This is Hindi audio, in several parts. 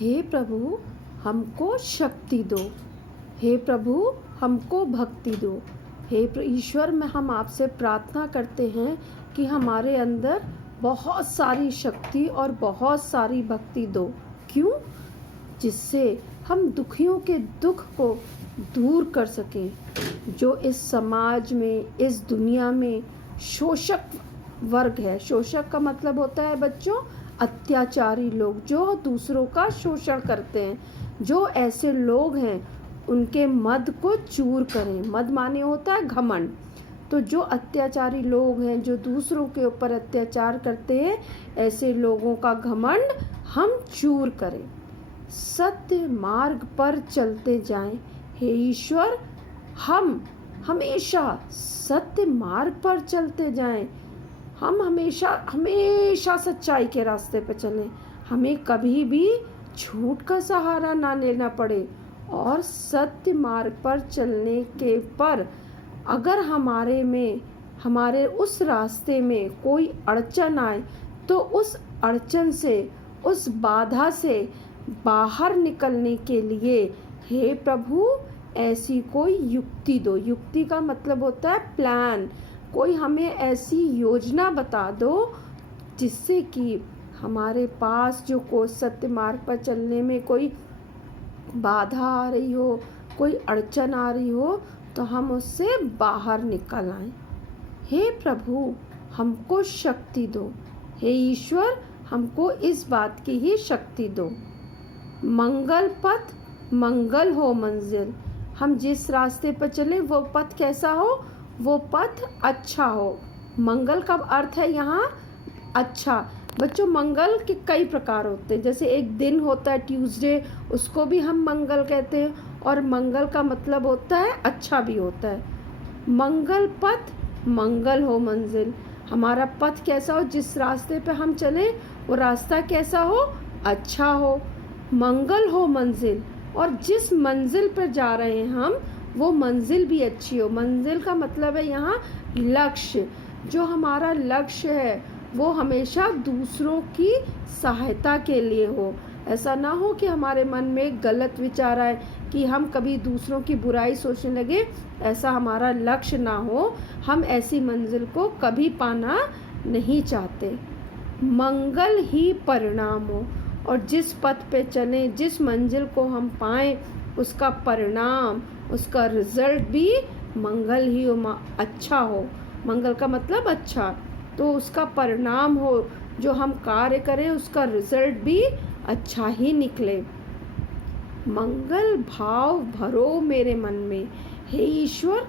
हे प्रभु, हमको शक्ति दो। हे प्रभु, हमको भक्ति दो। हे ईश्वर, में हम आपसे प्रार्थना करते हैं कि हमारे अंदर बहुत सारी शक्ति और बहुत सारी भक्ति दो। क्यों? जिससे हम दुखियों के दुख को दूर कर सकें। जो इस समाज में, इस दुनिया में शोषक वर्ग है। शोषक का मतलब होता है बच्चों, अत्याचारी लोग जो दूसरों का शोषण करते हैं। जो ऐसे लोग हैं उनके मद को चूर करें। मद माने होता है घमंड। तो जो अत्याचारी लोग हैं, जो दूसरों के ऊपर अत्याचार करते हैं, ऐसे लोगों का घमंड हम चूर करें। सत्य मार्ग पर चलते जाएं। हे ईश्वर, हम हमेशा सत्य मार्ग पर चलते जाएं। हम हमेशा हमेशा सच्चाई के रास्ते पर चलें। हमें कभी भी झूठ का सहारा ना लेना पड़े। और सत्य मार्ग पर चलने के पर अगर हमारे उस रास्ते में कोई अड़चन आए, तो उस अड़चन से, उस बाधा से बाहर निकलने के लिए हे प्रभु ऐसी कोई युक्ति दो। युक्ति का मतलब होता है प्लान। कोई हमें ऐसी योजना बता दो जिससे कि हमारे पास जो कोई सत्य मार्ग पर चलने में कोई बाधा आ रही हो, कोई अड़चन आ रही हो, तो हम उससे बाहर निकल आएं। हे प्रभु, हमको शक्ति दो। हे ईश्वर, हमको इस बात की ही शक्ति दो। मंगल पथ मंगल हो मंजिल। हम जिस रास्ते पर चले वो पथ कैसा हो? वो पथ अच्छा हो। मंगल का अर्थ है यहाँ अच्छा। बच्चों, मंगल के कई प्रकार होते हैं। जैसे एक दिन होता है ट्यूसडे, उसको भी हम मंगल कहते हैं। और मंगल का मतलब होता है अच्छा भी होता है। मंगल पथ मंगल हो मंजिल। हमारा पथ कैसा हो? जिस रास्ते पे हम चलें वो रास्ता कैसा हो? अच्छा हो। मंगल हो मंजिल। और जिस मंजिल पर जा रहे हैं हम, वो मंजिल भी अच्छी हो। मंजिल का मतलब है यहाँ लक्ष्य। जो हमारा लक्ष्य है वो हमेशा दूसरों की सहायता के लिए हो। ऐसा ना हो कि हमारे मन में गलत विचार आए कि हम कभी दूसरों की बुराई सोचने लगे। ऐसा हमारा लक्ष्य ना हो। हम ऐसी मंजिल को कभी पाना नहीं चाहते। मंगल ही परिणाम हो। और जिस पथ पे चलें, जिस मंजिल को हम पाएं, उसका परिणाम, उसका रिजल्ट भी मंगल ही हो, अच्छा हो। मंगल का मतलब अच्छा। तो उसका परिणाम हो, जो हम कार्य करें उसका रिजल्ट भी अच्छा ही निकले। मंगल भाव भरो मेरे मन में। हे ईश्वर,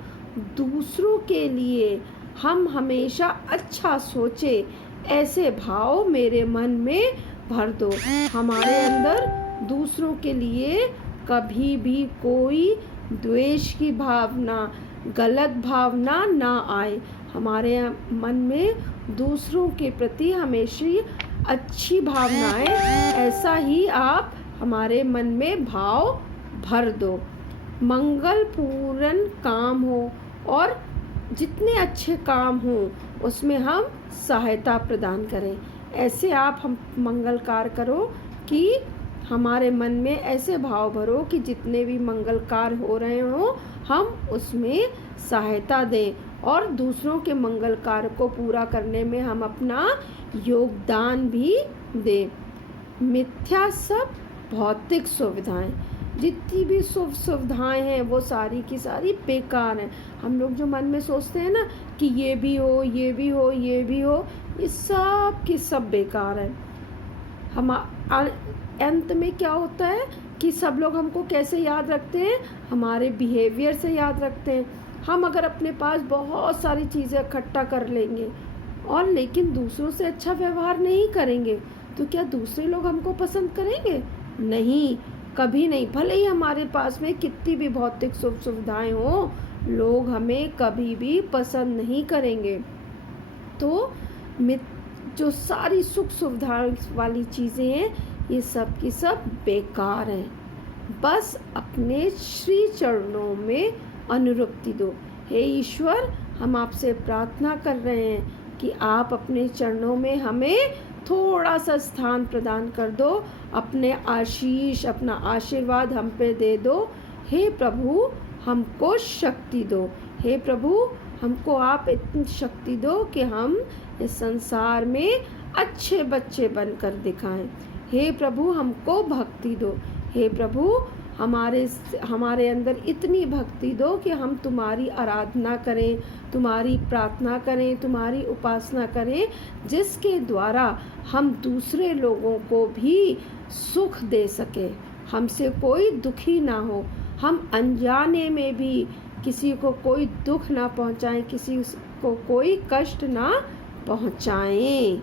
दूसरों के लिए हम हमेशा अच्छा सोचे, ऐसे भाव मेरे मन में भर दो। हमारे अंदर दूसरों के लिए कभी भी कोई द्वेष की भावना, गलत भावना ना आए। हमारे मन में दूसरों के प्रति हमेशा अच्छी भावनाएं, ऐसा ही आप हमारे मन में भाव भर दो। मंगल पूर्ण काम हो। और जितने अच्छे काम हों उसमें हम सहायता प्रदान करें। ऐसे आप हम मंगल कार्य करो कि हमारे मन में ऐसे भाव भरो कि जितने भी मंगल कार्य हो रहे हों हम उसमें सहायता दें और दूसरों के मंगल कार्य को पूरा करने में हम अपना योगदान भी दें। मिथ्या सब भौतिक सुविधाएं, जितनी भी सुविधाएं हैं वो सारी की सारी बेकार हैं। हम लोग जो मन में सोचते हैं ना कि ये भी हो, ये भी हो, ये भी हो, ये सब की सब बेकार है। हम अंत में क्या होता है कि सब लोग हमको कैसे याद रखते हैं? हमारे बिहेवियर से याद रखते हैं। हम अगर अपने पास बहुत सारी चीज़ें इकट्ठा कर लेंगे और लेकिन दूसरों से अच्छा व्यवहार नहीं करेंगे, तो क्या दूसरे लोग हमको पसंद करेंगे? नहीं, कभी नहीं। भले ही हमारे पास में कितनी भी भौतिक सुख सुविधाएं हो, लोग हमें कभी भी पसंद नहीं करेंगे। तो जो सारी सुख सुविधाएं वाली चीज़ें हैं, ये सब की सब बेकार हैं। बस अपने श्री चरणों में अनुरक्ति दो। हे ईश्वर, हम आपसे प्रार्थना कर रहे हैं कि आप अपने चरणों में हमें थोड़ा सा स्थान प्रदान कर दो, अपने आशीष, अपना आशीर्वाद हम पे दे दो। हे प्रभु हमको शक्ति दो, हे प्रभु हमको आप इतनी शक्ति दो कि हम इस संसार में अच्छे बच्चे बनकर दिखाएं। हे प्रभु हमको भक्ति दो, हे प्रभु हमारे अंदर इतनी भक्ति दो कि हम तुम्हारी आराधना करें, तुम्हारी प्रार्थना करें, तुम्हारी उपासना करें, जिसके द्वारा हम दूसरे लोगों को भी सुख दे सकें, हमसे कोई दुखी ना हो, हम अनजाने में भी किसी को कोई दुख ना पहुंचाएं, किसी को कोई कष्ट ना पहुंचाएं।